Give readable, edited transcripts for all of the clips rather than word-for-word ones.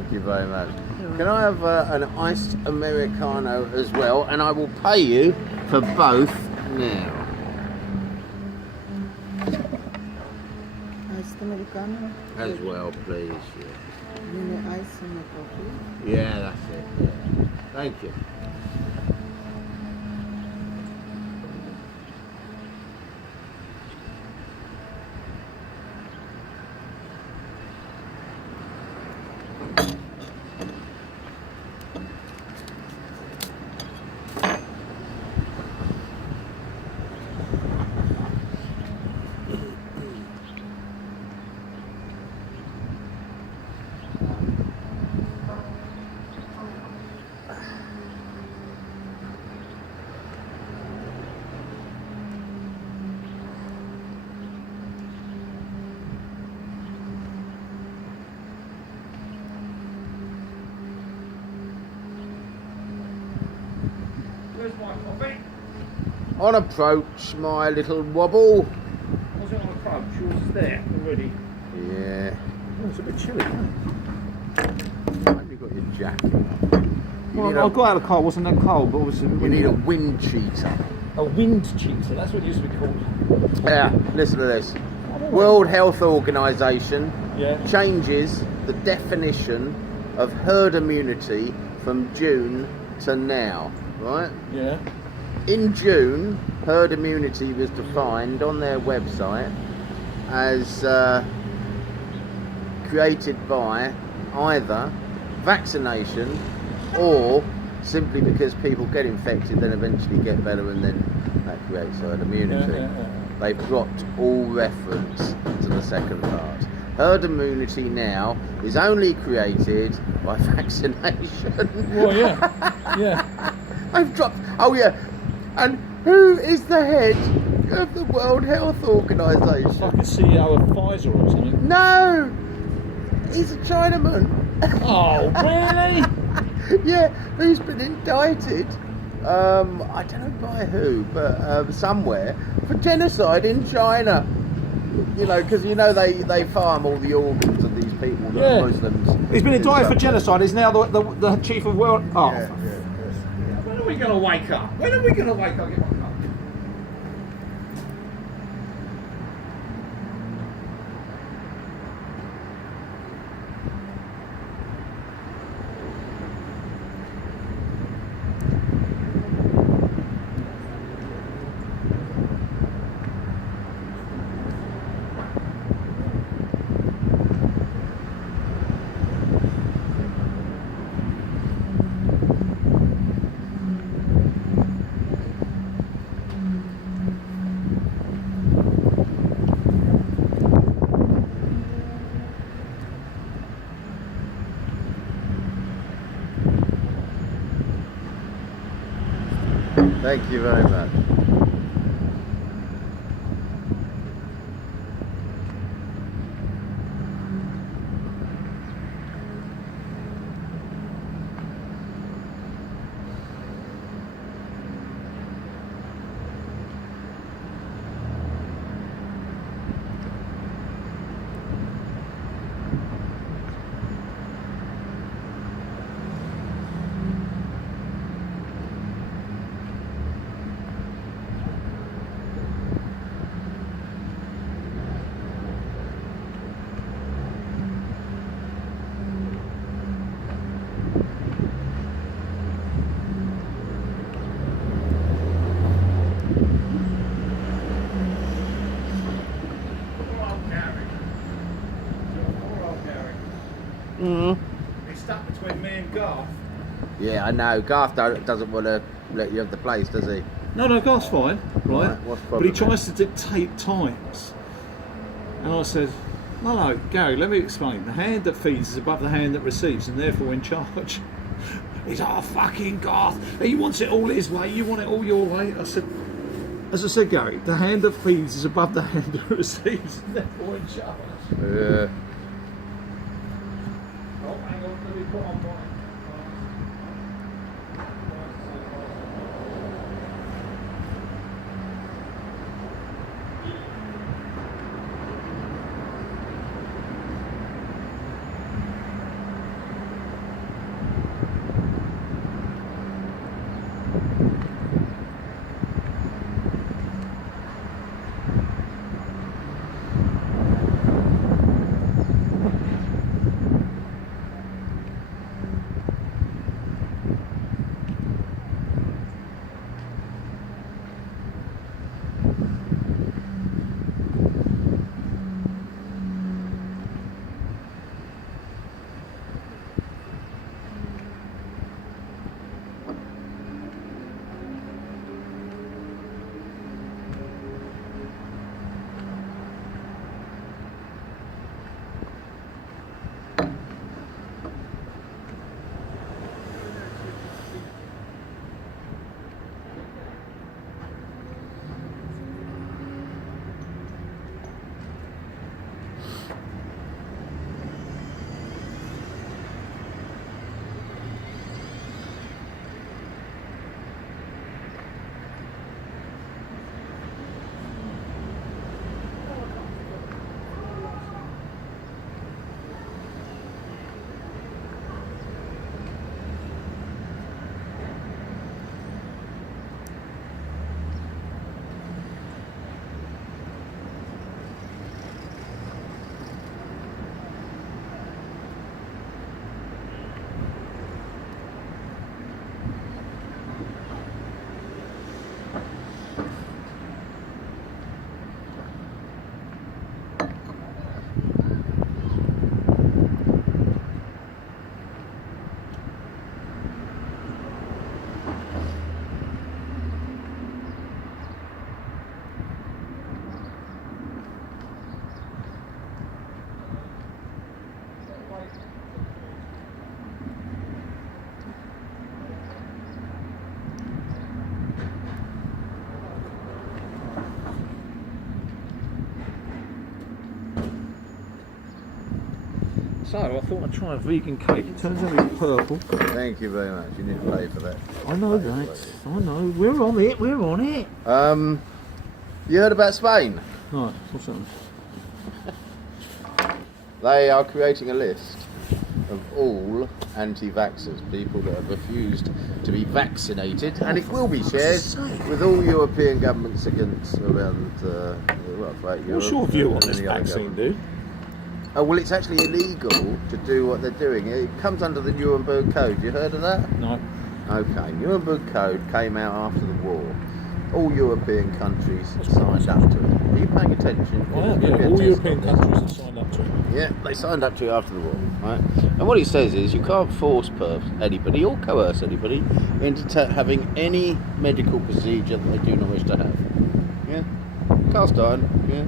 Thank you very much. Can I have an iced Americano as well? And I will pay you for both now. Iced Americano? As well, please. Yeah, You need ice in the coffee? yeah, that's it. Yeah. Thank you. Where's my coffee? On approach, my little wobble. Was it on approach? Yours is there already. Yeah. Oh, it's a bit chilly, isn't Have you got your jacket on? You Well, need I a- got out of the car, it wasn't that cold, but obviously... You need a wind cheater. a wind cheater, that's what it used to be called. Yeah, listen to this. World Health Organization Yeah. changes the definition of herd immunity from June to now, right? Yeah. In June, herd immunity was defined on their website as created by either vaccination or simply because people get infected, then eventually get better, and then that creates herd immunity. Yeah. They've dropped all reference to the second part. Herd immunity now is only created by vaccination. Well, yeah. Yeah. They've dropped. Oh yeah, and who is the head of the World Health It's Organization? like a CEO of Pfizer or something. No, he's a Chinaman. Oh, really? Yeah, who's been indicted? I don't know by who, but somewhere for genocide in China. You know, because you know they farm all the organs of these people that are Muslims. He's been indicted for genocide. He's now the chief of world. Oh. Yeah. When are we going to wake up? When are we going to wake up? Get my cup. Thank you very much. He's stuck between me and Garth. Yeah, I know. Garth doesn't want to let you have the place, does he? No, Garth's fine, right? What's the But he problem? tries to dictate times. And I said, no, Gary, let me explain. The hand that feeds is above the hand that receives, and therefore in charge. He's, oh, fucking Garth. He wants it all his way. You want it all your way. I said, as I said, Gary, the hand that feeds is above the hand that receives, and therefore in charge. Yeah. Oh, hang on, let me put on mine. So I thought I'd try a vegan cake. It turns out it's purple. Thank you very much. You need to pay for that. I know that. I know. We're on it. We're on it. You heard about Spain? Right. What's that? They are creating a list of all anti-vaxxers, people that have refused to be vaccinated, and it will be shared with all European governments against around throughout Europe. What's your view on and this any other vaccine, government. dude? Oh, well, it's actually illegal to do what they're doing. It comes under the Nuremberg Code. You heard of that? No. Okay, Nuremberg Code came out after the war. All European countries signed up to it. Are you paying attention? Well, yeah, all European countries have signed up to it. Yeah, they signed up to it after the war, right? And what it says is you can't force anybody or coerce anybody into having any medical procedure that they do not wish to have. Yeah? Cast iron, yeah?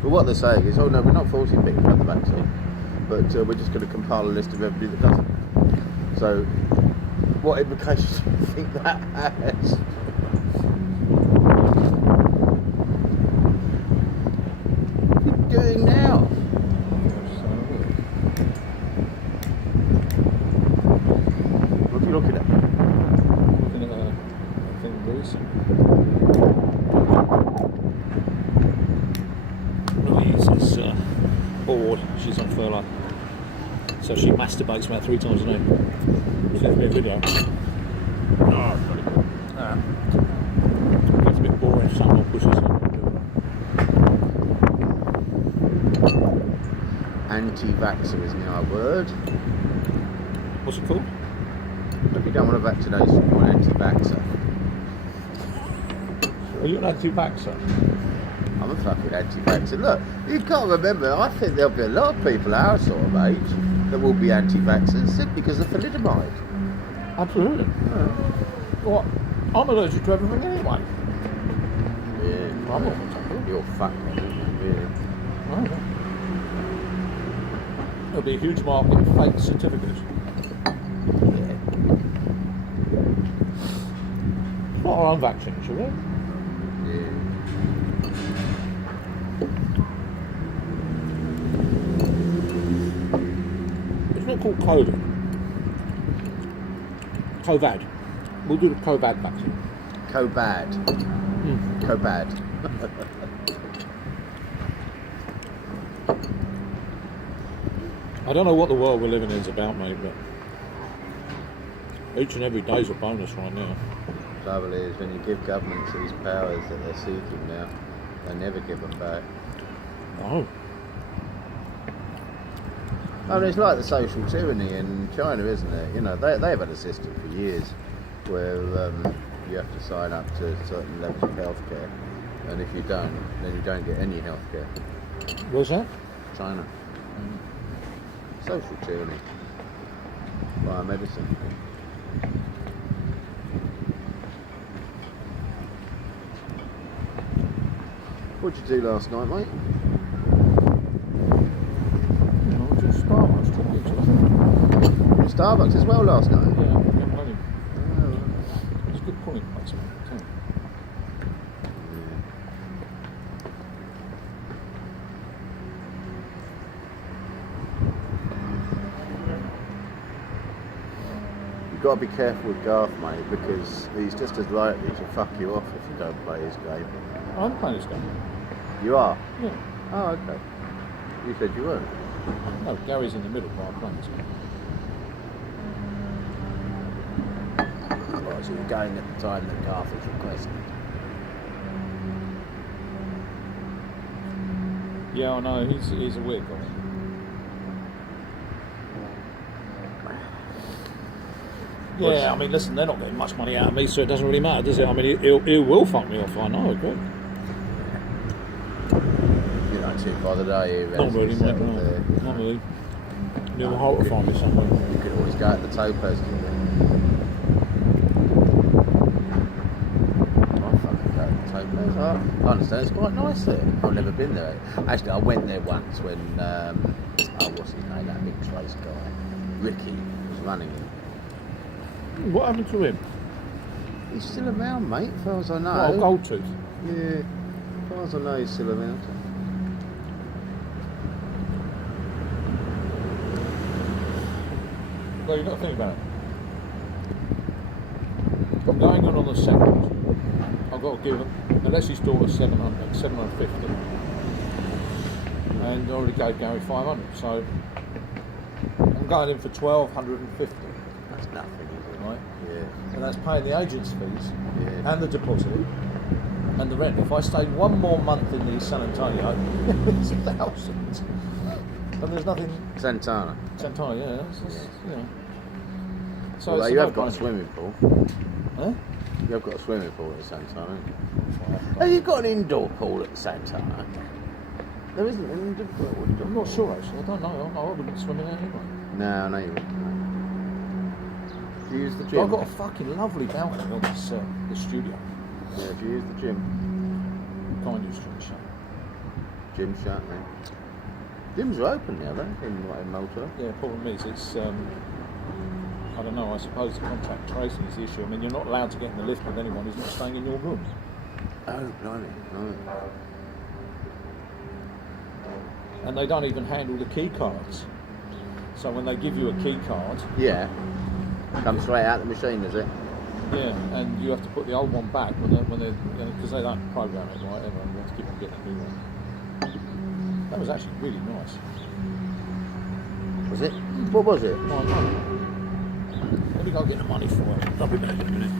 But what they're saying is, oh no, we're not forcing people to have the vaccine, but we're just going to compile a list of everybody that doesn't. So, what implications do you think that has? What are you doing now? What are you looking at? Looking at a thing recent. Louise is bored. She's on furlough. So she masturbates about 3 times a day. She sends me a video. Oh, it's very cool. Gets a bit boring if someone pushes her. Anti-vaxxer is now a word. What's it called? If you don't want a vaccination, you're an anti-vaxxer. Are you an anti-vaxxer? I'm a fucking anti-vaxxer. Look, you can't remember, I think there'll be a lot of people our sort of age that will be anti-vaxxers simply because of thalidomide. Absolutely. Yeah. What? I'm allergic to everything anyway. Yeah. I'm not. You're fucking, yeah. Oh, yeah. There'll be a huge market for fake certificates. Yeah. Not our own vaccine, shall we? Yeah. Isn't it called COVID? COVID. We'll do the COVID vaccine. Co-bad. Co-bad. I don't know what the world we're living in is about, mate, but each and every day's a bonus right now. The trouble is, when you give governments these powers that they're seeking now, they never give them back. Oh. I mean, it's like the social tyranny in China, isn't it? You know, they've had a system for years where you have to sign up to certain levels of healthcare, and if you don't, then you don't get any healthcare. What's that? China. Social tyranny. Biomedicine. What'd you do last night, mate? I was in Starbucks talking to her. Starbucks as well last night? Yeah, young lady. It's a good point, actually. You've got to be careful with Garth, mate, because he's just as likely to fuck you off if you don't play his game. I'm playing this game. You are? Yeah. Oh, okay. You said you weren't. No, Gary's in the middle while I'm playing this game. Right, so you're going at the time that Garth is requested. Yeah, I know, he's a weird guy. Yeah, I mean, listen, they're not getting much money out of me, so it doesn't really matter, does it? I mean, he will fuck me off, I know, good. You're not too bothered, are you? Not really, mate, no. Not really. You'll horrify me somewhere. You could always go at the Topaz, couldn't you? I fucking go at the Topaz. I understand, it's quite nice there. I've never been there. Actually, I went there once when, what's his name, that mixed race guy, Ricky, was running it. What happened to him? He's still around, mate, as far as I know. Oh, gold tooth. Yeah, as far as I know, he's still around. Well, you've got to think about it. I'm going on the 2nd. I've got to give Alessi's daughter 750. And I already gave Gary 500. So I'm going in for 1,250. That's nothing, is it? Right? Yeah. And that's paying the agent's fees Yeah. and the deposit and the rent. If I stayed one more month in the San Antonio, it's thousands. And there's nothing. Santana. Santana, yeah. It's just, you know. So Well, it's you a have got a no-brainer. swimming pool. Huh? You have got a swimming pool at Santana. Have you got an indoor pool at Santana? There isn't an indoor pool. I'm not sure actually. I don't know. I wouldn't swim in there anyway. No, you wouldn't. No. Do you use the But gym? I've got a fucking lovely balcony on this the studio. Yeah, do you use the gym? Can't use gym shut. Gym shut, man. Gyms are open now, right? In Malta. Yeah, problem is it's I don't know. I suppose the contact tracing is the issue. I mean, you're not allowed to get in the lift with anyone who's not staying in your room. Oh, blimey. Oh. And they don't even handle the key cards. So when they give you a key card, Yeah. Comes straight out the machine, does it? yeah, and you have to put the old one back when they because they don't program it right. Everyone wants to keep on getting a new one. That was actually really nice. Was it? What was it? No, no. Let me go get the money for it. I'll be back in a minute.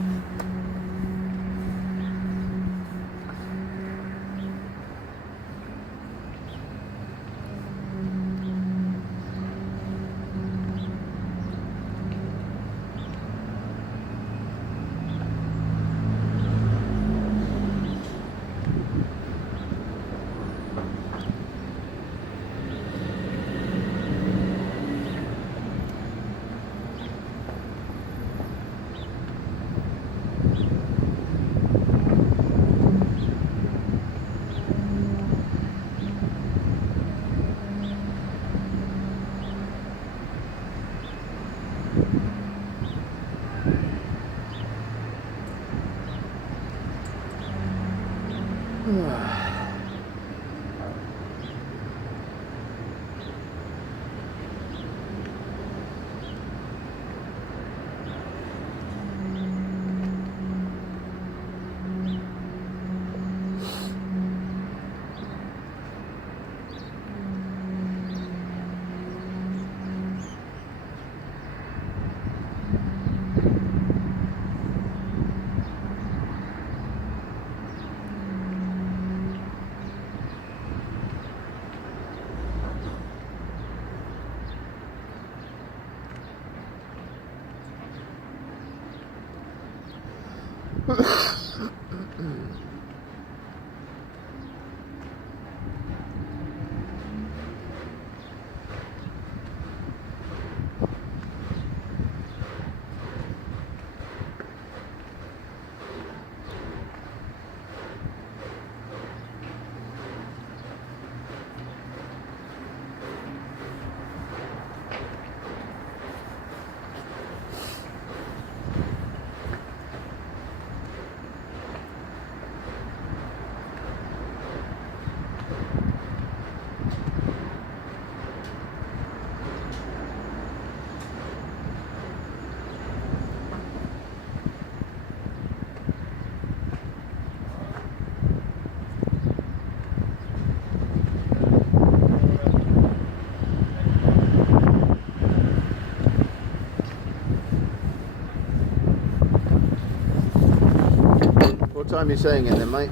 What time are you saying it then, mate?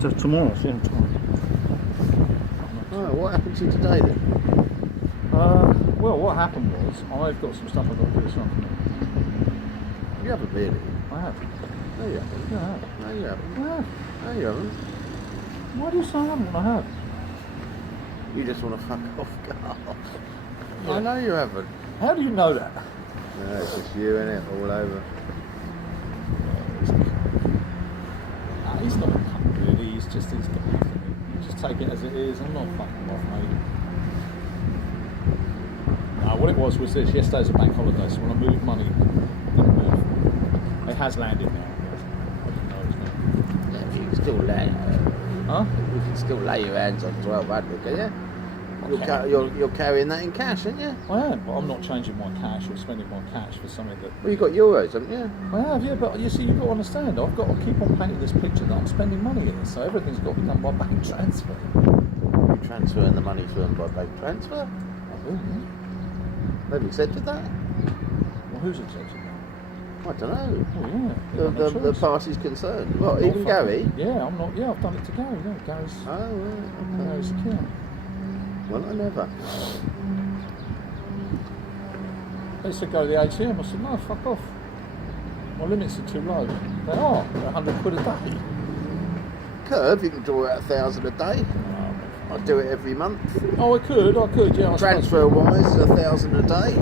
So tomorrow, see you tomorrow. Oh, what happened to you today then? Well, what happened was I've got some stuff I've got to do this afternoon. You haven't really. I have. No, you haven't. Yeah, I have. No, you haven't. I have. No, you haven't. Why do you say I haven't? I have. You just want to fuck off, Carl. Yeah. I know you haven't. How do you know that? No, it's just you, innit? All over. He's not a cunt, really. He's just his guy. You just take it as it is. I'm not fucking off, mate. What it was this. Yesterday's a bank holiday, so when I moved money, it has landed now. I didn't know it was going. Yeah, if you can still lay, Huh? you can still lay your hands on 1,200, can you? You're carrying that in cash, aren't you? I am, but I'm not changing my cash or spending my cash for something that. Well, you've got euros, haven't you? I have, yeah, but you see, you've got to understand. I've got to keep on painting this picture that I'm spending money in, so everything's got to be done by bank transfer. You're transferring the money to them by bank transfer? I will, yeah. They've accepted that? Well, who's accepted that? I don't know. Oh, yeah. The parties concerned. What, even Gary? Yeah, I'm not. Yeah, I've done it to Gary. Yeah, Gary's. Oh, right, okay. Gary's account. Well, I never. They said go to the ATM. I said no, fuck off. My limits are too low. They are. They're £100 a day. Curve, you can draw out 1,000 a day. I do it every month. Oh, I could. Yeah. Transfer wise, 1,000 a day.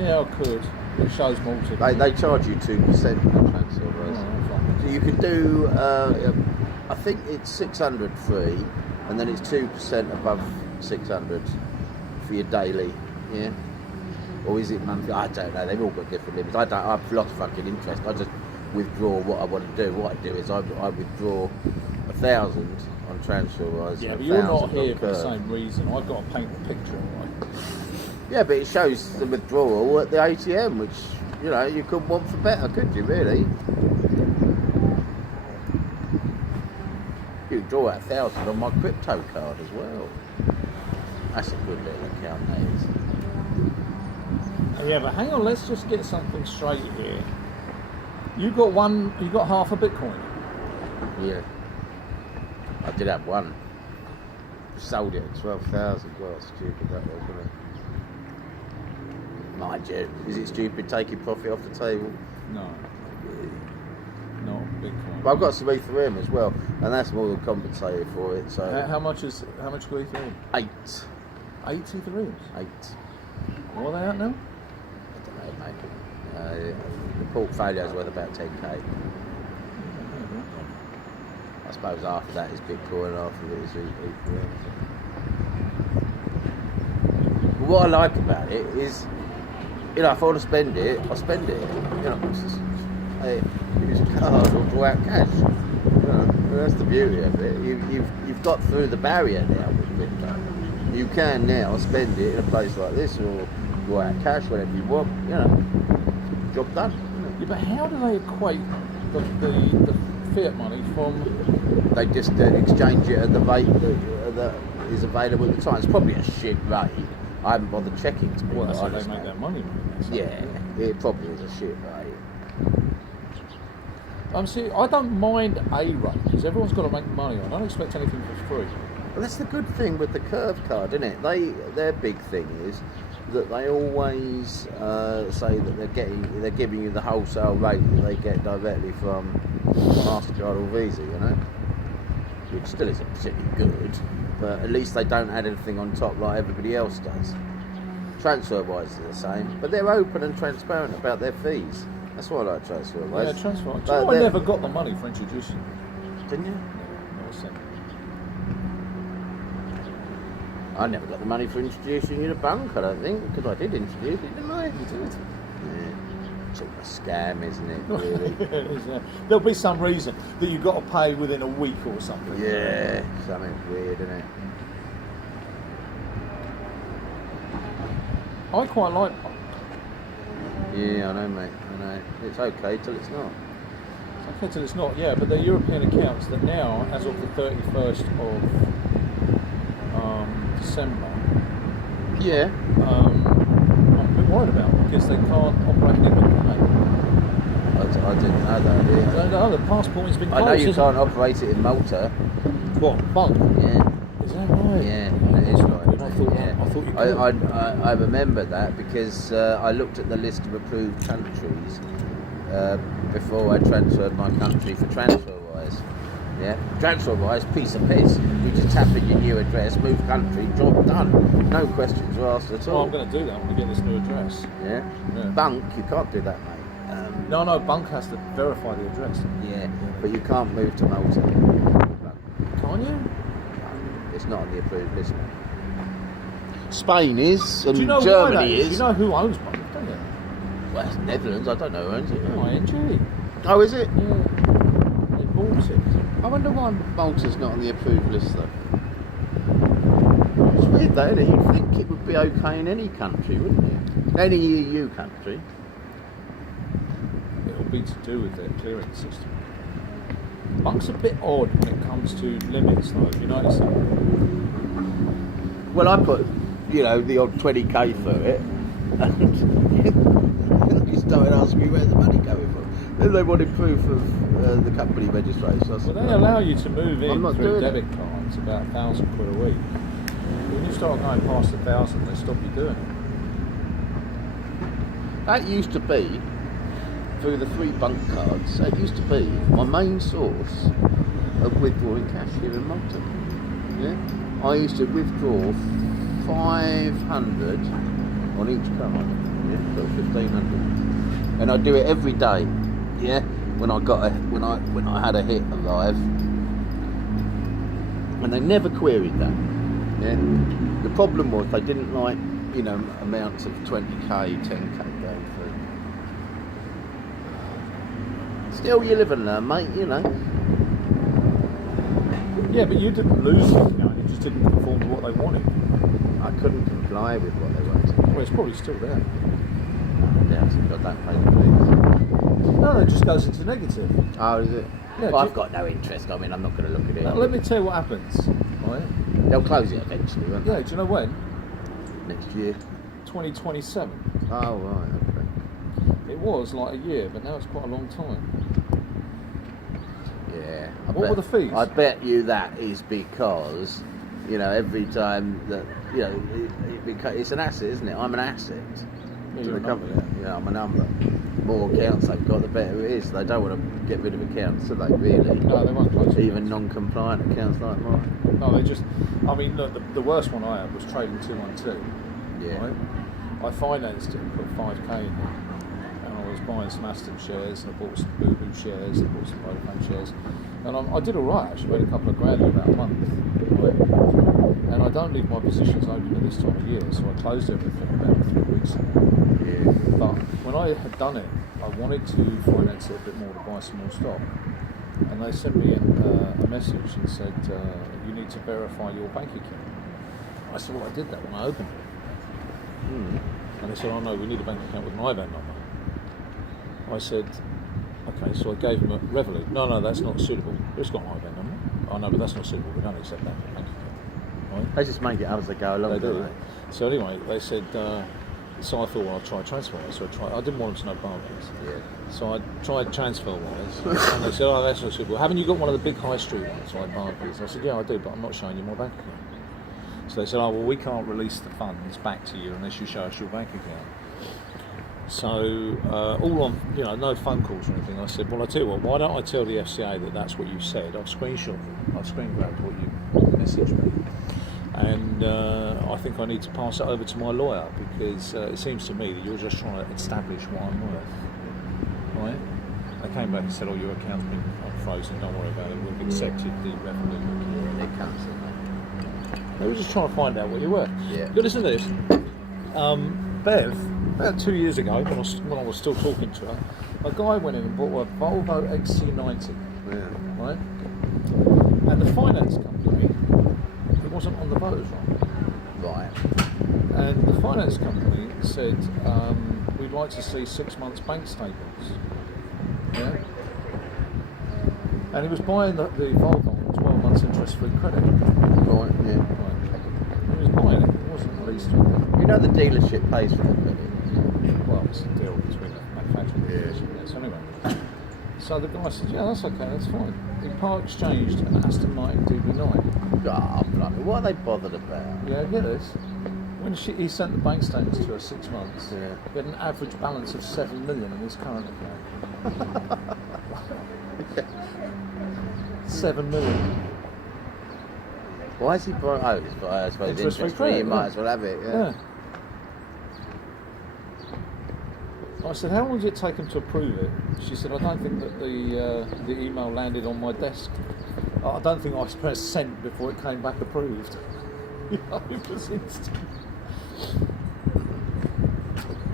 Yeah, I could. It shows Malta. They charge you 2% on transfer wise. Oh, So you can do, I think it's 600 free, and then it's 2% above 600 for your daily, yeah? Or is it monthly? I don't know, they've all got different limits. I've lost fucking interest. I just withdraw what I want to do. What I do is I withdraw 1,000 on transfer wise. yeah, but you're not here for the same reason. I've got to paint the picture, right? Yeah, but it shows the withdrawal at the ATM, which, you know, you couldn't want for better, could you, really? You could draw out 1,000 on my crypto card as well. That's a good little account, that is. Yeah, but hang on, let's just get something straight here. You got half a Bitcoin. Yeah. I did have one. Sold it at 12,000. Well, stupid that was, wasn't it? Mind you, is it stupid taking profit off the table? No. Not Bitcoin. But I've got some Ethereum as well, and that's more than compensated for it. So How much for Ethereum? 8. 8 Ethereums. 8. What are they at now? I don't know, mate. The portfolio's worth about 10k. I suppose half of that is Bitcoin, half of it is Ethereum. But what I like about it is, you know, if I want to spend it, I'll spend it. You know, I use a card or draw out cash. You know, that's the beauty of it. You've got through the barrier now with crypto. You can now spend it in a place like this, or draw out cash whenever you want. You know, job done. Yeah, but how do they equate the fiat money from? They just exchange it at the rate that is available at the time. It's probably a shit rate. I haven't bothered checking to be Well, that's how they honest. make their money. Yeah, it probably is a shit rate. See, I don't mind a rate because everyone's got to make money. I don't expect anything for free. Well, that's the good thing with the Curve card, isn't it? Their big thing is that they always say that they're giving you the wholesale rate that they get directly from MasterCard or Visa, you know, which still isn't particularly good, but at least they don't add anything on top like everybody else does. Transfer-wise, they're the same, but they're open and transparent about their fees. That's why I like transfer-wise. Yeah, transfer. Do you know I never got the money for introducing them? Didn't you? No, not a cent. I never got the money for introducing you to bank, I don't think, because I did introduce you, didn't I? You did. Yeah. It's all a scam, isn't it, really? There'll be some reason that you've got to pay within a week or something. Yeah, something weird, isn't it? I quite like Punk. Yeah, I know, mate. I know. It's okay till it's not. It's okay till it's not, yeah, but they're European accounts that now, as of the 31st of December, Yeah. I'm a bit worried about because they can't operate in England. I didn't know that, did I? No, the passport has been I closed. know you isn't can't operate it in Malta. What? Punk? Yeah. Is that right? Yeah, that is right. I thought you could. I remember that because I looked at the list of approved countries before I transferred my country for transfer-wise. Yeah, transfer-wise, piece of piss. You just tap in your new address, move country, job done. No questions were asked at all. Well, I'm going to do that when we get this new address. Yeah? Yeah. Bunk, you can't do that, mate. No, Bunk has to verify the address. Yeah, but you can't move to Malta. Can't you? It's not on the approved list, mate. Spain is, and Do you know Germany why that is. You know who owns Bunk, don't you? Well, it's Netherlands, I don't know who owns it. No. ING. Oh, is it? Yeah. They bought it. I wonder why Malta's not on the approved list, though. weird though, isn't it? You'd think it would be okay in any country, wouldn't it? Any EU country. It'll be to do with their clearing system. Monk's a bit odd when it comes to limits, though. Have you noticed that? Well, I put, the odd 20k through it, and he started asking me where's the money coming from. Then they wanted proof of the company registration. I said, Well, they allow you to move I'm in not through doing debit cards about £1,000 a week. When you start going past 1,000, they stop you doing it. That used to be, through the 3 bank cards, that used to be my main source of withdrawing cash here in Malta. Yeah? I used to withdraw 500 on each card, so 1,500, and I do it every day. Yeah, when I had a hit arrive, and they never queried that. Yeah, the problem was they didn't like amounts of 20k, 10k going through. Still, you live and learn, mate. Yeah, but you didn't lose it, you just didn't conform to what they wanted. I couldn't comply with what they wanted. Well, it's probably still there. Yeah, so I don't pay the fees. No, it just goes into negative. Oh, is it? Yeah, Well, I've got no interest. I mean, I'm not going to look at it. Now, let me tell you what happens, right? They'll close it eventually, won't Yeah, they? do you know when? Next year. 2027. Oh, right, okay. It was like a year, but now it's quite a long time. Yeah. What were the fees? I bet you that is because, every time that, it's an asset, isn't it? I'm an asset Yeah, to you're the a number, company. Yeah, I'm a number. The more accounts they've got, the better it is. They don't want to get rid of accounts, do they, really? No, they won't close it. Even non-compliant accounts like mine. No, they just. I mean, look, the worst one I had was trading 212. Yeah. Right? I financed it and put 5k in it. And I was buying some Aston shares, and I bought some Boohoo shares, I bought some Vodafone shares. And I did alright actually, made a couple of grand in about a month. Right? And I don't leave my positions open at this time of year, so I closed everything about 3 weeks ago. Yeah. But when I had done it, I wanted to finance it a bit more to buy some more stock. And they sent me a message and said, you need to verify your bank account. I said, well, I did that when I opened it. And they said, oh no, we need a bank account with an IBAN number. I said, okay, so I gave them a Revolut. No, that's not suitable. It's got an IBAN number. Oh no, but that's not suitable. We don't accept that for a bank account. Right? They just make it up as they go along, They don't do. they? So anyway, they said, so I thought, well, I'll try TransferWise. So I didn't want them to know Barclays. Yeah. So I tried TransferWise, and they said, oh, that's not suitable. Haven't you got one of the big high street ones like Barclays? I said, yeah, I do, but I'm not showing you my bank account. So they said, oh, well, we can't release the funds back to you unless you show us your bank account. So all on, no phone calls or anything. I said, well, I tell you what, why don't I tell the FCA that that's what you said? I've screen grabbed what you messaged me. And I think I need to pass it over to my lawyer because it seems to me that you're just trying to establish what I'm worth. Right? They came back and said, oh, your account's been frozen, don't worry about it, we've accepted the Revolut. Yeah, it comes in. They were just trying to find out what you're worth. Yeah. You listen to this. Bev, about 2 years ago, when I was still talking to her, a guy went in and bought a Volvo XC90. Yeah. Right? And the finance company, it wasn't on the voters roll. Right. And the finance company said, we'd like to see 6 months bank statements. Yeah? And he was buying the Volvo on 12 months interest-free credit. Right, yeah. Right. He was buying it, it wasn't released to him. The dealership pays for the credit. Well, it's a deal between the manufacturer and the dealership. Yeah. So anyway, so the guy said, yeah, that's okay, that's fine. He part exchanged an Aston Martin DB9. Ah, blimey, what are they bothered about? Yeah, get this. When he sent the bank statements to her 6 months, Yeah. he had an average balance of 7 million in his current account. 7 million. Why is he bought? Oh, it's I suppose Interest-free interest free. You credit, might yeah. as well have it. Yeah. I said, how long did it take him to approve it? She said, I don't think that the email landed on my desk. I don't think I pressed send before it came back approved. It was instant.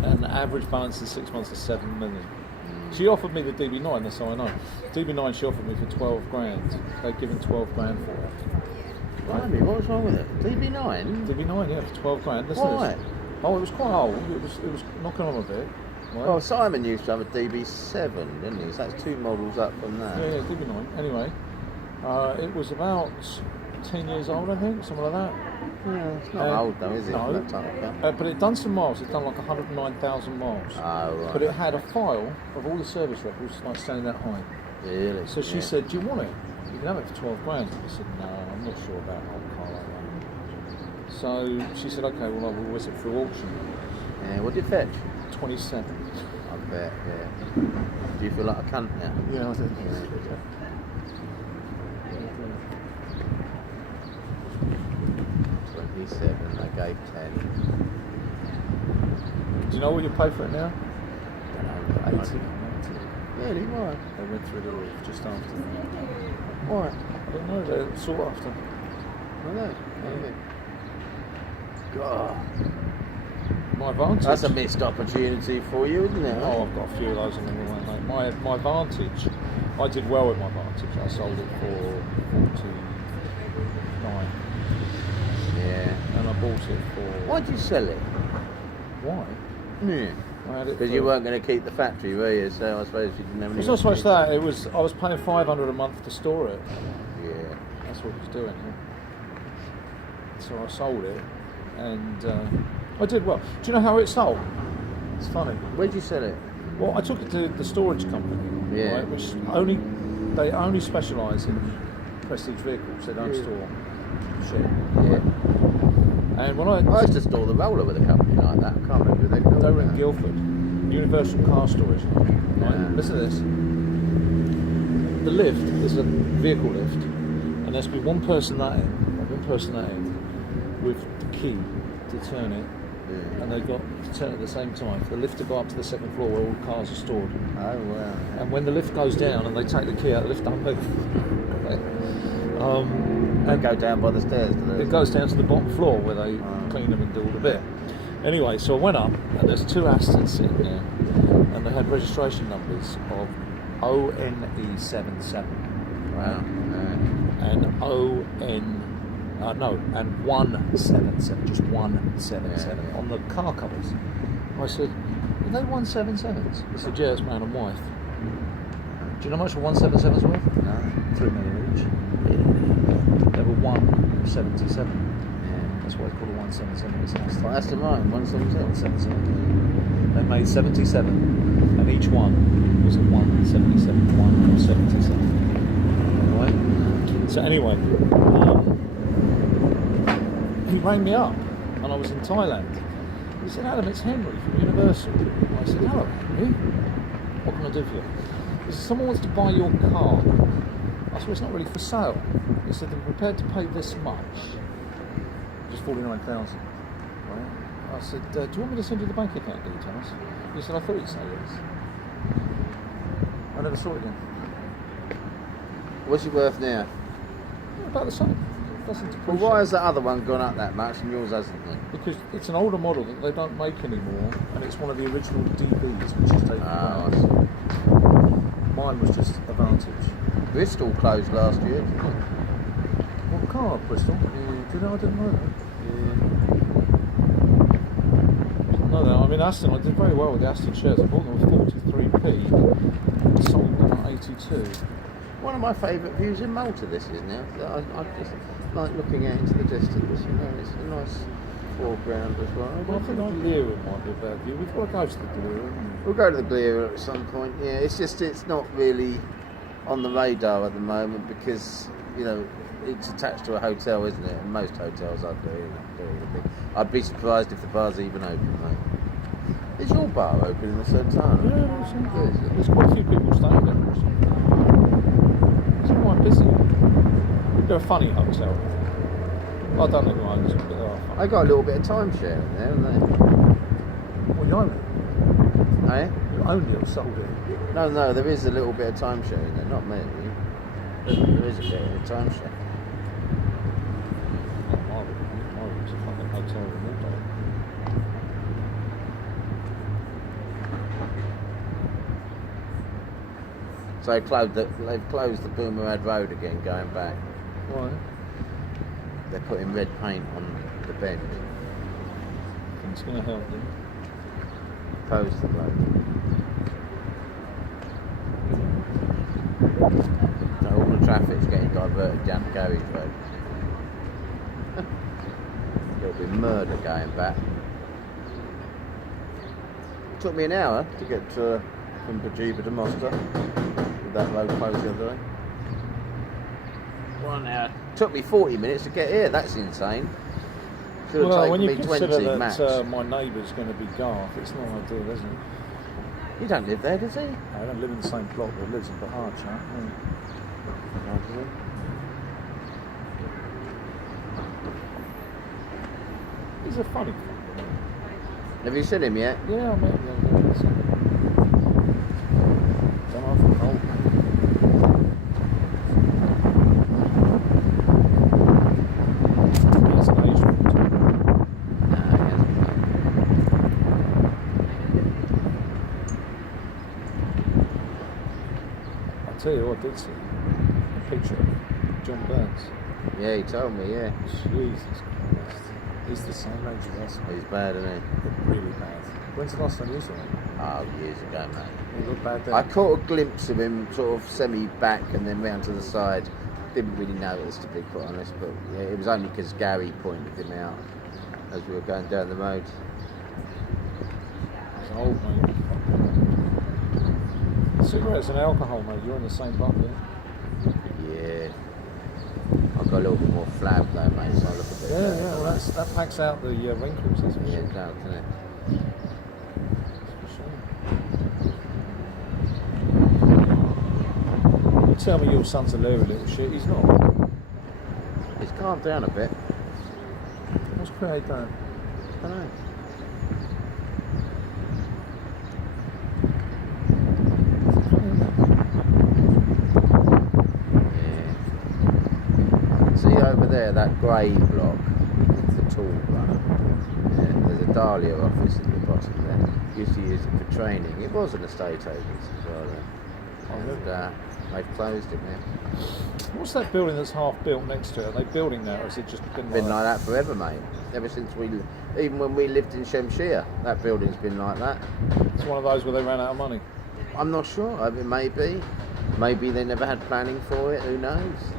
And the average balance in 6 months is 7 million. She offered me the DB9, that's how I know. DB9 she offered me for 12 grand. They'd given 12 grand for it. Blimey, what was wrong with it? DB9? DB9, yeah, for 12 grand. Listen to Why? this. Oh, it was quite old. It was knocking on a bit. Right? Well, Simon used to have a DB7, didn't he? So that's 2 models up from that. Yeah, DB9. Anyway, it was about 10 years old, I think, something like that. Yeah, it's not old though, is it? No. For that type of car? But it done some miles. It done like 109,000 miles. Oh, right. But it had a file of all the service records, like standing that high. Really? So she Yeah. said, "Do you want it? You can have it for 12 grand." I said, "No, I'm not sure about an old car like that." So she said, "Okay, well, I will whiz it through auction." Yeah, what did it fetch? 27. I bet, yeah. Do you feel like a cunt now? Yeah, I did. Yeah. 27, they gave 10. Do you know what you pay for it now? 80. Really? Why? They went through the roof just after. Why? I don't know, they're sought after. I know. God. My Vantage. That's a missed opportunity for you, isn't it? Oh, I've got a few of those on the way, mate. My Vantage, I did well with my Vantage. I sold it for 49. Yeah. And I bought it for... Why'd you sell it? Why? Yeah. I had it Because for- you weren't going to keep the factory, were you? So I suppose you didn't have any... It's not so much that, it was, I was paying 500 a month to store it. Yeah. That's what it was doing. Yeah. So I sold it, and I did well. Do you know how it sold? It's funny. Where'd you sell it? Well, I took it to the storage company, Yeah. right, which they only specialise in prestige vehicles. They don't Yeah. store shit. Yeah. And when I used to store the roller with a company like that. I can't remember who they called. they were in now. Guildford, Universal Car Storage. Right? Yeah. Listen to this. The lift is a vehicle lift, and there's to be one person that end, with the key to turn it, Yeah. and they've got to turn it at the same time for the lift to go up to the second floor where all the cars are stored. Oh, wow. And when the lift goes down and they take the key out, the lift don't move. They go down by the stairs, do they? It goes down to the bottom floor where they clean them and do all the bit. Anyway, so I went up and there's 2 Astons sitting there, and they had registration numbers of ONE77, Wow. and and 177, just 177 on the car covers. I said, "Are they 177s?" He said, "Yeah, it's man and wife." Do you know how much a 177's worth? No. 3 million each. They were 177. Yeah. That's why it's called a 177. It's nice. Well, that's the mine, 177. 177. They made 77, and each one was a 177, 177. Right? So anyway, he rang me up, and I was in Thailand. He said, "Adam, it's Henry from Universal." I said, "Hello, Henry. What can I do for you?" He said, "Someone wants to buy your car." I said, "Well, it's not really for sale." He said, "They're prepared to pay this much." Just 49,000. Right? I said, "Do you want me to send you the bank account details?" He said, "I thought you'd say yes." I never saw it again. What's it worth now? About the same. Doesn't Well, depreciate. why has that other one gone up that much and yours hasn't then? Because it's an older model that they don't make anymore, and it's one of the original DBs, which is taken Oh, I back. see. Mine was just a Vantage. Bristol closed last year, didn't it? What car, Bristol? Do you know? I didn't know that. Didn't know that. I mean, Aston, I did very well with the Aston shares. I bought them at 43p, and sold them at 82. One of my favourite views in Malta this is now. I just like looking out into the distance, you know, it's a nice foreground as well. Well, I think Lyra might be a bad view. We've got to go to the Lyra. We'll go to the Glera at some point, yeah. It's just, it's not really on the radar at the moment because, you know, it's attached to a hotel, isn't it? And most hotels are doing it. I'd be surprised if the bar's even open, mate. Is your bar open in the Sultana? Yeah, there's quite a few people staying there. It's quite busy. They're a funny hotel. I don't think mine is, but they are funny. They got a little bit of timeshare in there, haven't Well, you own it. they? Eh? You owned it or sold it. No, there is a little bit of timeshare in there, not many. There is a bit of timeshare. My room's a fucking hotel room all day. So they've closed the Boomerad Road again, going back. Why? They're putting red paint on the bend. It's going to help them. Close the bloke. So all the traffic's getting diverted down to Gary's Road. There'll be murder going back. It took me an hour to get from Pajiba to Mosta with that road closed the other day. 1 hour. Took me 40 minutes to get here. That's insane. Should have taken when you me consider 20 that max. my neighbour's going to be Garth, it's not ideal, is it? He don't live there, does he? I don't live in the same plot, but lives in Bahar, chap. He's a funny guy. Have you seen him yet? Yeah, I met him the other day. Don't know if I'm old, mate. He hasn't aged all the time. No, he hasn't. I'll tell you what I did see. A picture of John Burns. Yeah, he told me, yeah. Jesus Christ. He's the same age as us. He's bad, isn't he? Really bad. When's the last time you saw him? Oh, years ago, mate. He looked bad then. I caught a glimpse of him sort of semi-back and then round to the side. Didn't really notice, to be quite honest, but yeah, it was only because Gary pointed him out as we were going down the road. He's old, mate. Cigarettes and alcohol, mate. You're in the same bucket. Yeah. I've got a little bit more flab though, mate, so I look a bit Yeah, better. yeah. Well, that packs out the wrinkles. That's for Yeah, sure. it does, doesn't it? That's for sure. You tell me your son's a leery little shit. He's not. It's calmed down a bit. What's Craig done? I don't know. See over there, that grey block, it's the tall one. Yeah, there's a Dahlia office at the bottom there. Used to use it for training. It was an estate agent as well then. And they've closed it now. What's that building that's half built next to it? Are they building that, or has it just been Been like that forever, mate. Ever since even when we lived in Shamshir, that building's been like that. It's one of those where they ran out of money. I'm not sure. I mean, maybe they never had planning for it. Who knows?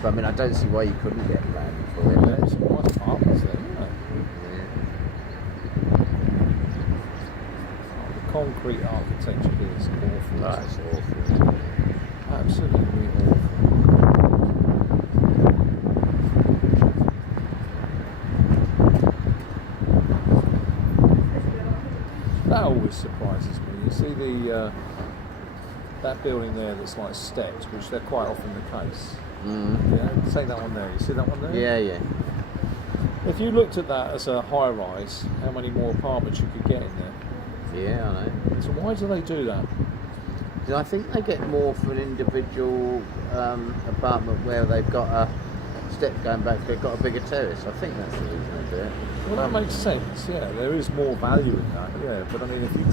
But I mean, I don't see why you couldn't get planning for it. Yeah, it's nice apartments there, isn't it? Yeah. Oh, the concrete architecture here is awful. That's awful. Absolutely awful. That always surprises me. You see that building there that's like steps, which they're quite often the case. Yeah, take that one there. You see that one there? Yeah, yeah. If you looked at that as a high rise, how many more apartments you could get in there? Yeah, I know. So why do they do that? 'Cause I think they get more for an individual apartment where they've got a step going back, they've got a bigger terrace. I think that's the reason they do it. Well, that makes sense. Yeah, there is more value in that. Yeah, but I mean, if you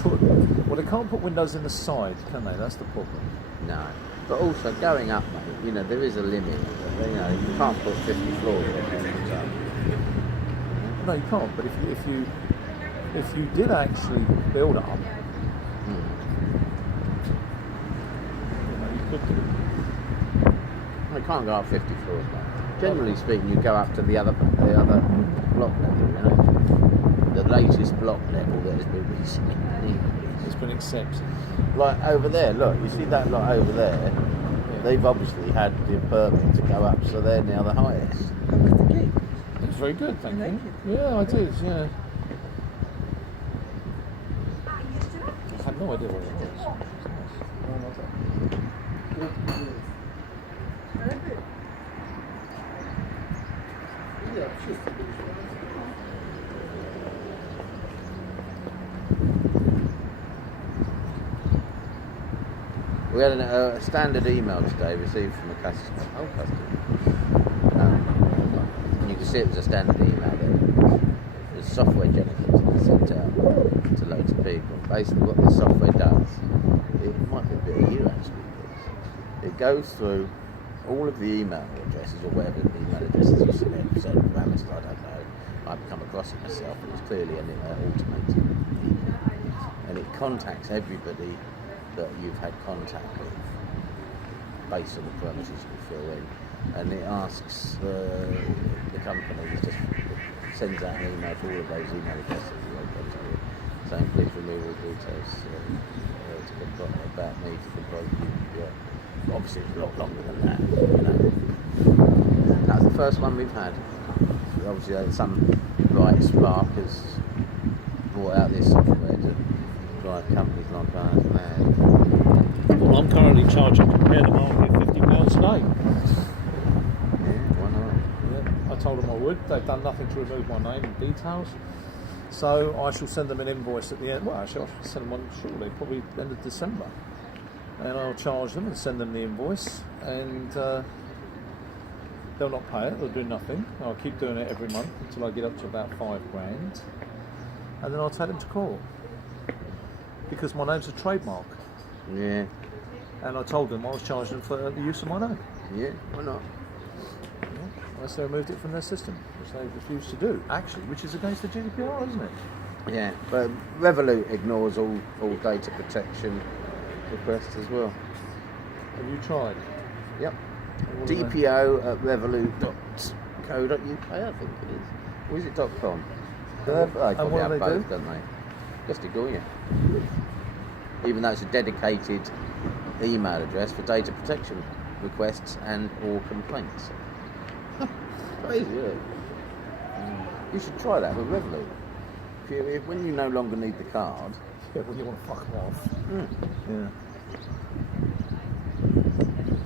they can't put windows in the side, can they? That's the problem. No. But also going up, mate, you know, there is a limit. You know, you can't put 50 floors on it. No, you can't. But if you did actually build up, you could do. You can't go up 50 floors, mate. Generally speaking, you go up to the other block level, you know. The latest block level that has been recently. It's been accepted. Like over there, look, you see that lot over there? Yeah. They've obviously had the permit to go up, so they're now the highest. It's very good, thank you. Yeah, I did. Yeah. I had no idea what it was. We had a standard email today received from a customer, old customer. You can see it was a standard email there. There's software generated sent out to loads of people. Basically what this software does, it might be a bit of you actually, it goes through all of the email addresses or whatever email addresses you select, certain parameters, I don't know. I've come across it myself, but it's clearly an automated email. And it contacts everybody that you've had contact with based on the parameters you fill in. And it asks the company, just sends out an email to all of those email addresses you want them to, saying please remove all details about me to comply with GDPR. Obviously it's a lot longer than that, you know. That's the first one we've had. Obviously some bright spark has brought out this software to drive companies like ours mad. Well, I'm currently charging Compare the Market £50 a day. Yeah, why not? Yeah, I told them I would. They've done nothing to remove my name and details. So I shall send them an invoice at the end. Well, actually, I shall send them one shortly, probably end of December. And I'll charge them and send them the invoice. And they'll not pay it. They'll do nothing. I'll keep doing it every month until I get up to about £5,000. And then I'll take them to court. Because my name's a trademark. Yeah. And I told them I was charging them for the use of my name. Yeah, why not? Unless they removed it from their system, which they refused to do, actually, which is against the GDPR, isn't it? Yeah, but Revolut ignores all data protection requests as well. Have you tried? Yep. What do they- DPO at revolut.co.uk, I think it is. Or is it .com? They And probably what have do they both, do? don't they? Just ignore you. Even though it's a dedicated email address for data protection requests and or complaints. Crazy, isn't it? You should try that with Revolut. When you no longer need the card. Yeah, when you want to fuck them off. Mm. Yeah.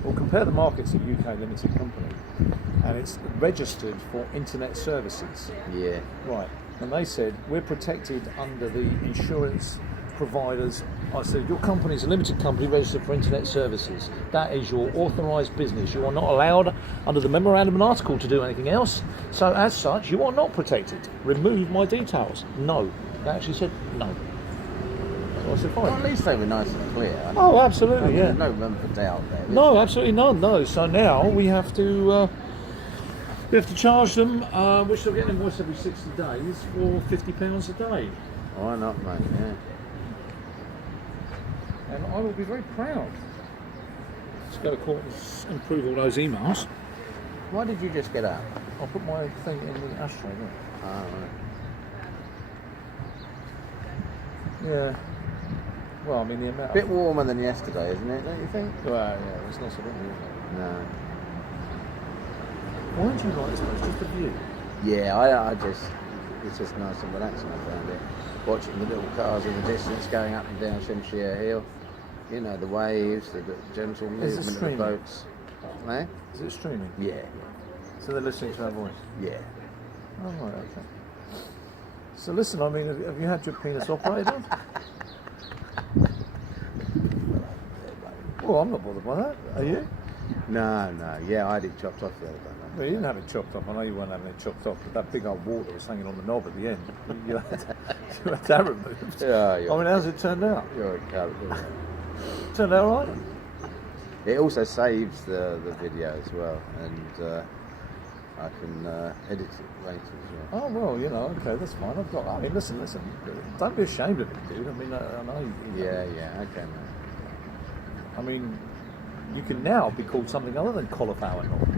Well, Compare the Market's a UK limited company, and it's registered for internet services. Yeah. Right. And they said, we're protected under the insurance providers. I said, your company is a limited company registered for internet services. That is your authorised business. You are not allowed under the memorandum and article to do anything else. So as such, you are not protected. Remove my details. No. They actually said no. So I said, fine. Well, at least they were nice and clear. Oh, absolutely, yeah. There's no room for doubt there. No, absolutely none. No. So now we have to charge them, which they'll get an invoice every 60 days for £50 a day. Why not, mate? Yeah. And I will be very proud to go to court and prove all those emails. Why did you just get up? I'll put my thing in the ashtray there. Oh, right. Yeah. Well, I mean the amount. A bit warmer than yesterday, isn't it? Don't you think? Well, yeah, it's not so windy, is it? No. Why don't you like this place? Just the view. Yeah, I just, it's just nice and relaxing. I found it. Watching the little cars in the distance going up and down Shemshire Hill. You know, the waves, the gentle Is it movement of the streaming? boats. Eh? Is it streaming? Yeah, So they're listening to our voice. yeah. Oh, right, okay. So listen, I mean, have you had your penis operated? Well, I'm not bothered by that. Are you? No, yeah, I had it chopped off the other day. Well, you didn't have it chopped off. I know you weren't having it chopped off, but that big old water was hanging on the knob at the end. You had that removed. Yeah, I mean, how's it turned out? You're a character. Turned out all right? It also saves the video as well, and I can edit it later as well. Oh, well, you know, okay, that's fine. I mean, listen, don't be ashamed of it, dude. I mean, I know you. Yeah, okay, mate. I mean, you can now be called something other than cauliflower knob.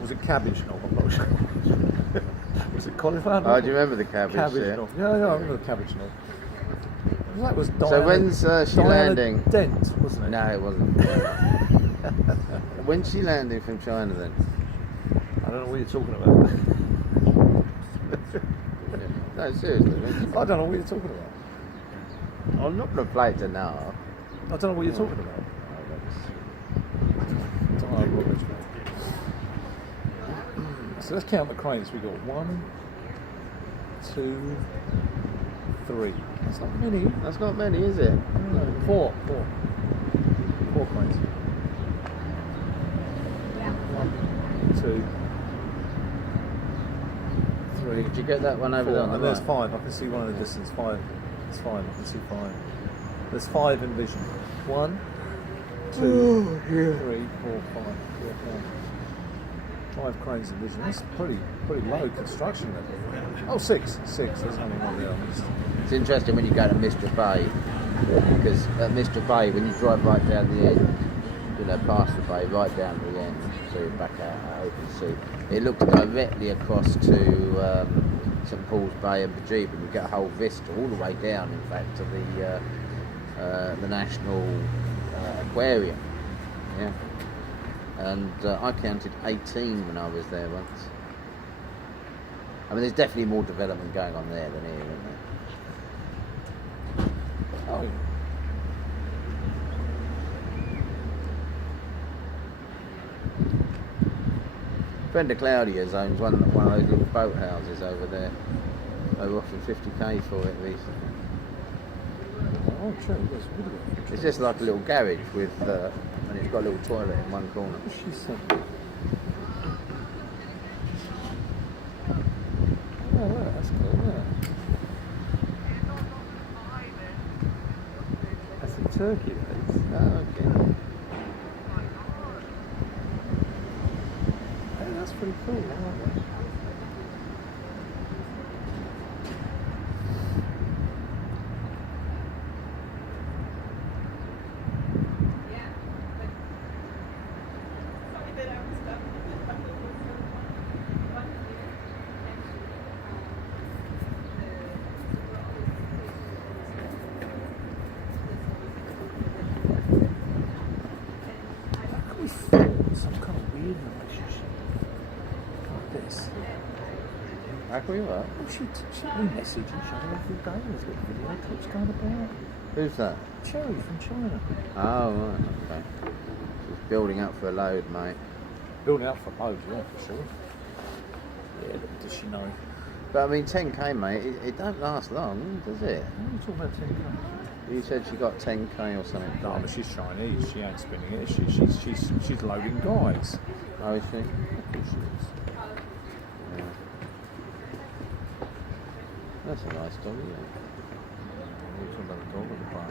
Was it cabbage knob? I'm not sure. Was it cauliflower knob? Oh, do you remember the cabbage? Cabbage knob. Yeah, I remember the cabbage knob. That was Diana, So when's she Diana landing? Dent, wasn't it? No, it wasn't. When's she landing from China then? I don't know what you're talking about. No, seriously. when's I don't know what you're talking about. I'm not going to play it to now. I don't know what you're talking about. Don't know rubbish, mate. So let's count the cranes. We got 1, 2, 3. That's not many. That's not many, is it? No, 4 cranes. 1, 2, 3. Did you get that one over 4. there on the And there's right? 5. I can see one in the distance. 5. It's 5. I can see 5. There's 5 in vision. 1, 2, 3, 4, 5. 5 cranes in addition. That's pretty low construction level. Oh, 6. There's only one there on this. It's interesting when you go to Mr. Bay, because at Mr. Bay, when you drive right down the end, you know, past the bay, right down to the end, so you're back out at open sea, it looks directly across to St Paul's Bay and Bajib, and you get a whole vista all the way down, in fact, to the National Aquarium. Yeah. And I counted 18 when I was there once. I mean, there's definitely more development going on there than here, isn't there? Oh, yeah. Friend of Claudia's owns one of those little boat houses over there. They were offering 50k for it recently. Oh, true. Yes, really. It's just like a little garage with, and it's got a little toilet in one corner. She said. Oh, right, that's cool, yeah. That's a turkey, that is. Oh, okay. Hey, that's pretty cool, I like that. Some kind of weird relationship like this. How can we work? Oh, we message each other every day. There's little video clips going about. Who's that? Cherry from China. Oh, right, okay. She's building up for a load, mate. Building up for loads, yeah, for sure. Yeah, little does she know. But I mean, 10k, mate, it don't last long, does it? What are you talking about 10k? You said she got 10k or something. No, but she's Chinese. She ain't spinning it. She's loading guys. Oh, is she? Of course she is. Yeah. That's a nice dog, isn't it? We're talking about the dog or the butt?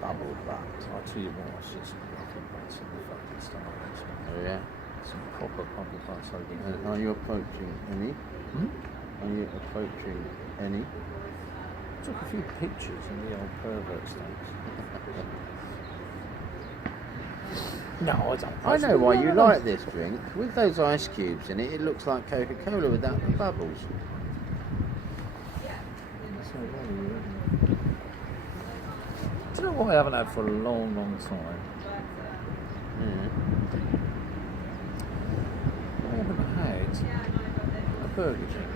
Bubble butt. I'll tell you what, it's just nothing but some fucking stuff. Oh, yeah. Some proper public butts over And there. are you approaching any? Hmm? Are you approaching any? Took a few pictures in the old pervert stakes. No, I don't. I know why you like this drink. With those ice cubes in it, it looks like Coca-Cola without the bubbles. Do you know what I haven't had for a long, long time? Yeah. I haven't had a Burger King.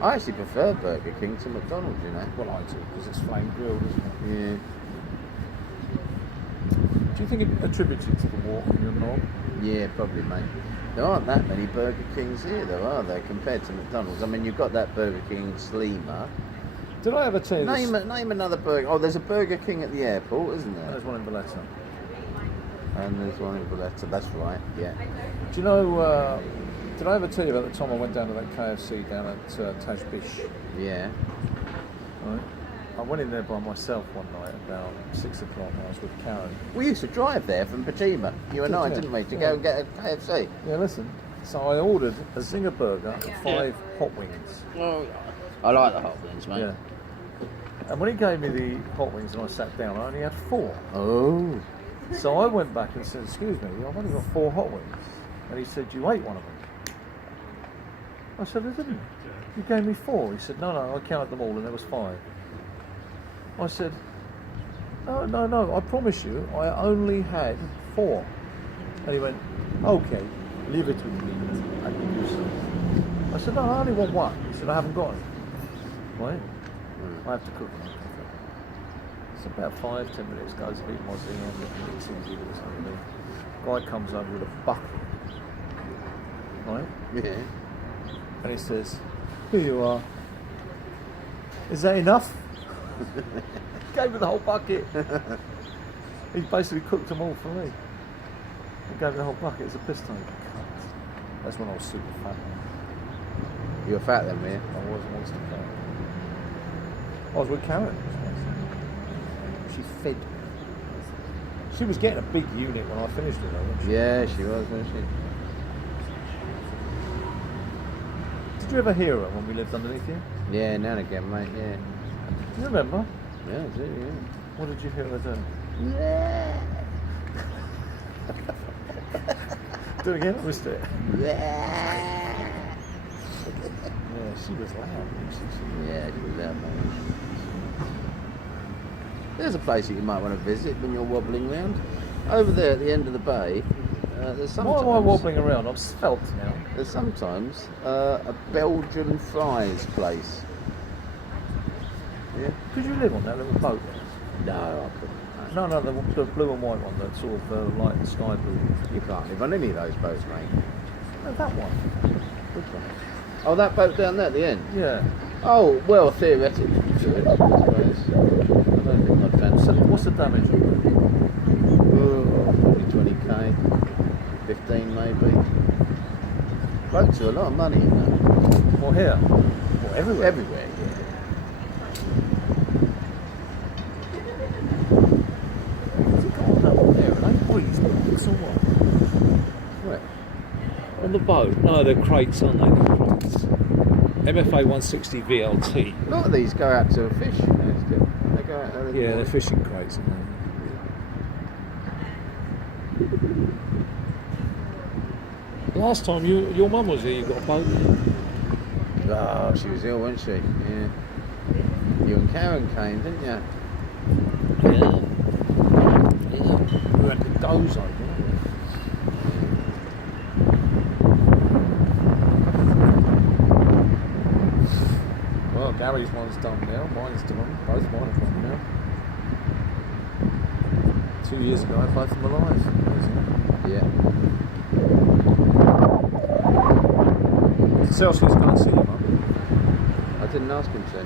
I actually prefer Burger King to McDonald's, you know. Well, I do, because it's flame grilled, isn't it? Yeah. Do you think it attributed to the walk on your knob? Yeah, probably, mate. There aren't that many Burger Kings here, though, are there, compared to McDonald's? I mean, you've got that Burger King Sleemer. Did I ever tell you this? Name another burger. Oh, there's a Burger King at the airport, isn't there? There's one in Valletta. And there's one in Valletta. That's right. Yeah. Do you know, did I ever tell you about the time I went down to that KFC down at Taj Bish? Yeah. Right? I went in there by myself one night about 6 o'clock when I was with Karen. We used to drive there from Pajima, you and I, Yeah. didn't we, to go and get a KFC. Yeah, listen. So I ordered a Zinger burger and 5 hot wings. Oh, I like the hot wings, mate. Yeah. And when he gave me the hot wings and I sat down, I only had 4. Oh. So I went back and said, "Excuse me, I've only got 4 hot wings." And he said, "You ate one of them." I said, "I didn't. You gave me 4." He said, No, I counted them all and there was 5. I said, No, I promise you, I only had 4. And he went, "Okay, leave it with me. I can use them." I said, "No, I only want 1." He said, "I haven't got it." Right? I have to cook them. It's about 5-10 minutes, goes to eat my Zinger, I'm looking, it's easy with something. Guy comes over with a bucket. Right? Yeah. And he says, "Here you are. Is that enough?" Gave me the whole bucket. He basically cooked them all for me. He gave me the whole bucket as a piss take. That's when I was super fat. You were fat then, man. I was monster fat. I was with Karen. She fed me. She was getting a big unit when I finished with her, wasn't she? Yeah, she was, wasn't she? Did you ever hear her when we lived underneath you? Yeah, now and again, mate, yeah. Do you remember? Yeah, I do, What did you hear her do? yeah. Do it again, I missed it. Yeah. Yeah, she was loud, wasn't she? Yeah, she was out, mate. There's a place that you might want to visit when you're wobbling round. Over there at the end of the bay, there's sometimes... Why am I wobbling around? I'm svelte now. There's sometimes a Belgian fries place. Yeah. Could you live on that little boat? No, I couldn't. No, the blue and white one, that sort of light sky blue. You can't live on any of those boats, mate. No, that one. Which one? Oh, that boat down there at the end? Yeah. Oh, well, theoretically, you could, I suppose. I don't think I'd fancy it. What's the damage on it? Probably 20k. 15 maybe. Boats are a lot of money, you know. Well, here? Well, everywhere. Everywhere, yeah. What's it called up there? Are they breeze blocks or what? Where? On the boat? No, they're crates, aren't they? They're crates. MFA 160 VLT. A lot of these go out to fish, you know, still. They go out there. Yeah, they're fishing crates, aren't they? Last time your mum was here, you got a boat. Oh, she was ill, wasn't she? Yeah. You and Karen came, didn't you? Yeah. We had the doze over, didn't we? Well, Gary's one's done now, mine's done, both mine are done now. 2 years ago, both of them alive. Yeah. So she's going to see your mum. I didn't ask him to.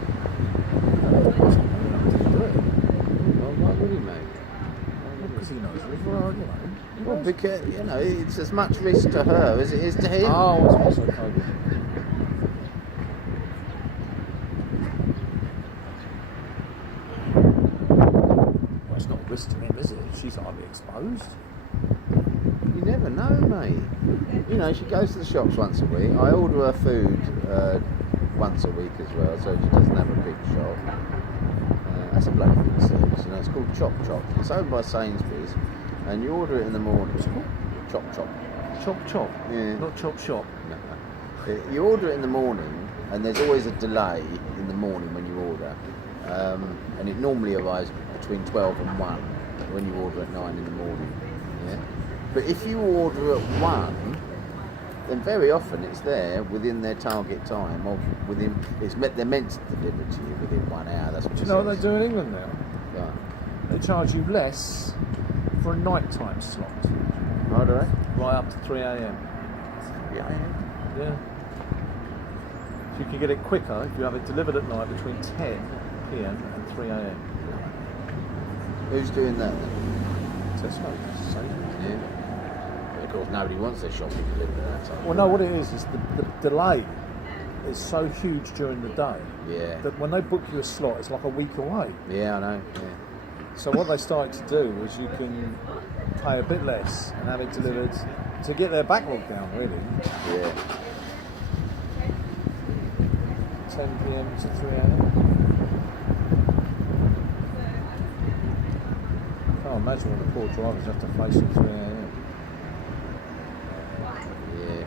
Well, why would he, mate? Because he knows me. Well, you know. Well, because, you know, it's as much risk to her as it is to him. Oh, it's also COVID. Well, it's not a risk to him, is it? She's hardly exposed. You never know, mate. You know, she goes to the shops once a week. I order her food once a week as well, so she doesn't have a big shop. That's a bloody good service, you know. It's called Chop Chop. It's owned by Sainsbury's, and you order it in the morning. What's it called? Chop Chop. Chop chop. Yeah. Not chop shop. No. You order it in the morning, and there's always a delay in the morning when you order, and it normally arrives between 12 and 1 when you order at 9 in the morning. Yeah. But if you order at 1, then very often it's there within their target time, or within. They're meant to deliver to you within 1 hour. That's what Do it you know what says. they do in England now? Yeah. They charge you less for a nighttime slot, Oh, do they? right up to 3 a.m. Yeah. Yeah. So you can get it quicker if you have it delivered at night between 10 p.m. and 3 a.m. Who's doing that then? Tesco. Yeah. But of course, nobody wants their shopping delivered at that time. Well, no, what it is the delay is so huge during the day Yeah. that when they book you a slot, it's like a week away. Yeah, I know. Yeah. So what they started to do was you can pay a bit less and have it delivered to get their backlog down, really. Yeah. 10 p.m. to 3 a.m. Can't imagine what the poor drivers have to face at 3 a.m. Yeah.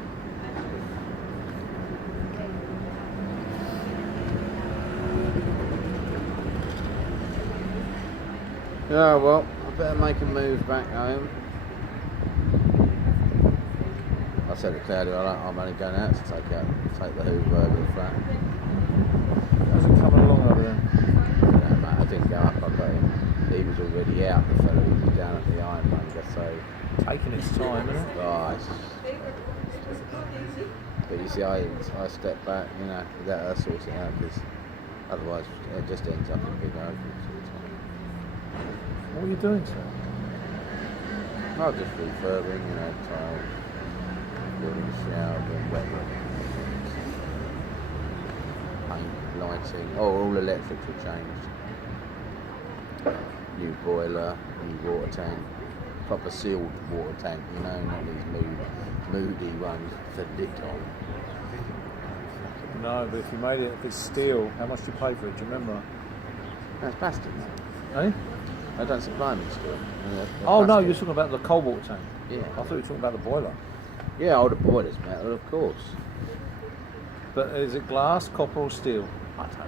Oh well, I better make a move back home. I said to Claudia, I'm only going out to take the Hoover over the flat. How's it coming along over there? No, mate, I didn't go up. I got him. He was already out. The fellow who was down at the Ironmonger, so. Taking its time, isn't it? Oh, but you see, I stepped back, you know, without her sorting it out, because otherwise it just ends up in a big argument all the time. What are you doing to it? I'll just refurbing, you know, tile, building a shower, doing wet room, paint, lighting, all electrics were changed. New boiler, new water tank, proper sealed water tank, you know, not these moody ones with the lid on. No, but if you made it, if it's steel, how much do you pay for it? Do you remember? That's plastic. Eh? They don't supply them still. Oh no, you're talking about the cold water tank. Yeah. I thought you were talking about the boiler. Yeah, all the boilers metal, of course. But is it glass, copper, or steel? I don't know.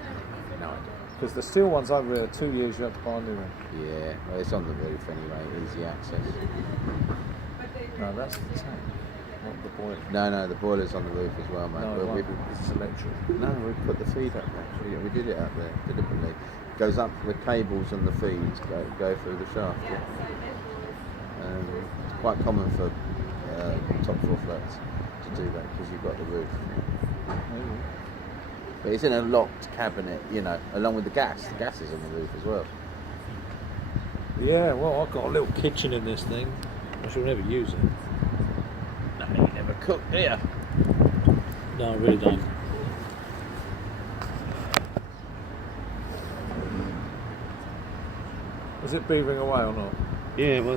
No idea. Because the steel ones over here, 2 years you have to buy a new one. Yeah, well, it's on the roof anyway, easy access. No, that's the tank, not the boiler. No, the boiler's on the roof as well, mate. No, Well, it won't. It's electric. no, we put the feed up there. We did it up there deliberately. Goes up the cables and the feeds go through the shaft. Yeah. It's quite common for top floor flats to do that because you've got the roof. But it's in a locked cabinet, you know, along with the gas. The gas is on the roof as well. Yeah, well, I've got a little kitchen in this thing. I shall never use it. No, you never cook, do you? No, I really don't. Was it beavering away or not? Yeah, it was.